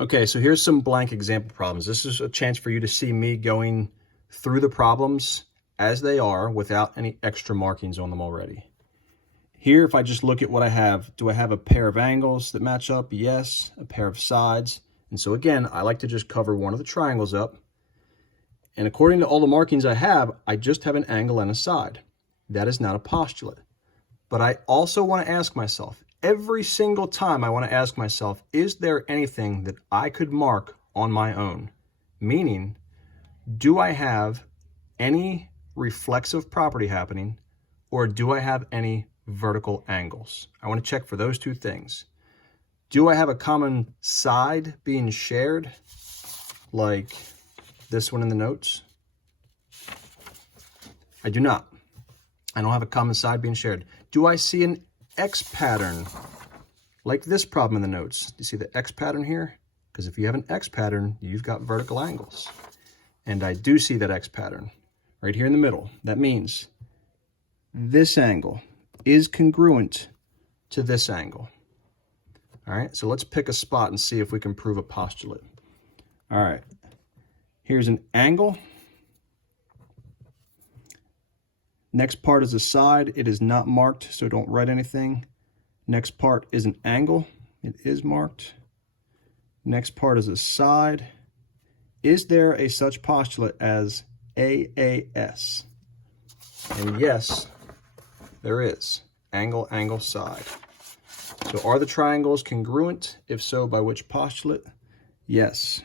Okay, so here's some blank example problems. This is a chance for you to see me going through the problems as they are without any extra markings on them already. Here, if I just look at what I have, do I have a pair of angles that match up? Yes. A pair of sides. And so again, I like to just cover one of the triangles up. And according to all the markings I just have an angle and a side. That is not a postulate. But I also want to ask myself, every single time I want to ask myself, is there anything that I could mark on my own? Meaning, do I have any reflexive property happening, or do I have any vertical angles? I want to check for those two things. Do I have a common side being shared, like this one in the notes? I do not. I don't have a common side being shared. Do I see an X pattern like this problem in the notes? Do you see the X pattern here? Because if you have an X pattern, you've got vertical angles. And I do see that X pattern right here in the middle. That means this angle is congruent to this angle. All right, so let's pick a spot and see if we can prove a postulate. All right, here's an angle. Next part is a side. It is not marked, so don't write anything. Next part is an angle. It is marked. Next part is a side. Is there a such postulate as AAS? And yes, there is. Angle, angle, side. So are the triangles congruent? If so, by which postulate? Yes.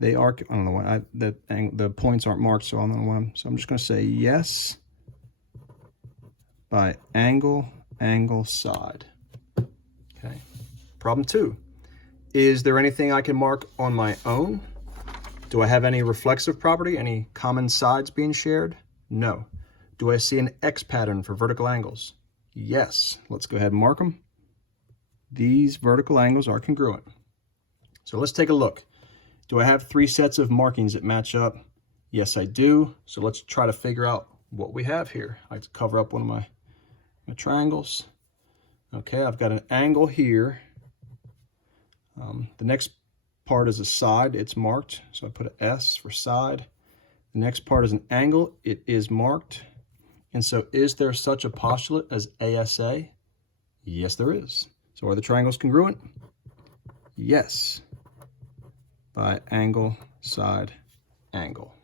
They are. I don't know why the points aren't marked, so I don't know why. So I'm just going to say yes by angle, angle, side. Okay. Problem 2. Is there anything I can mark on my own? Do I have any reflexive property? Any common sides being shared? No. Do I see an X pattern for vertical angles? Yes. Let's go ahead and mark them. These vertical angles are congruent. So let's take a look. Do I have 3 sets of markings that match up? Yes, I do. So let's try to figure out what we have here. I like to cover up one of my triangles. Okay, I've got an angle here. The next part is a side. It's marked. So I put an S for side. The next part is an angle. It is marked. And so is there such a postulate as ASA? Yes, there is. So are the triangles congruent? Yes. By angle, side, angle.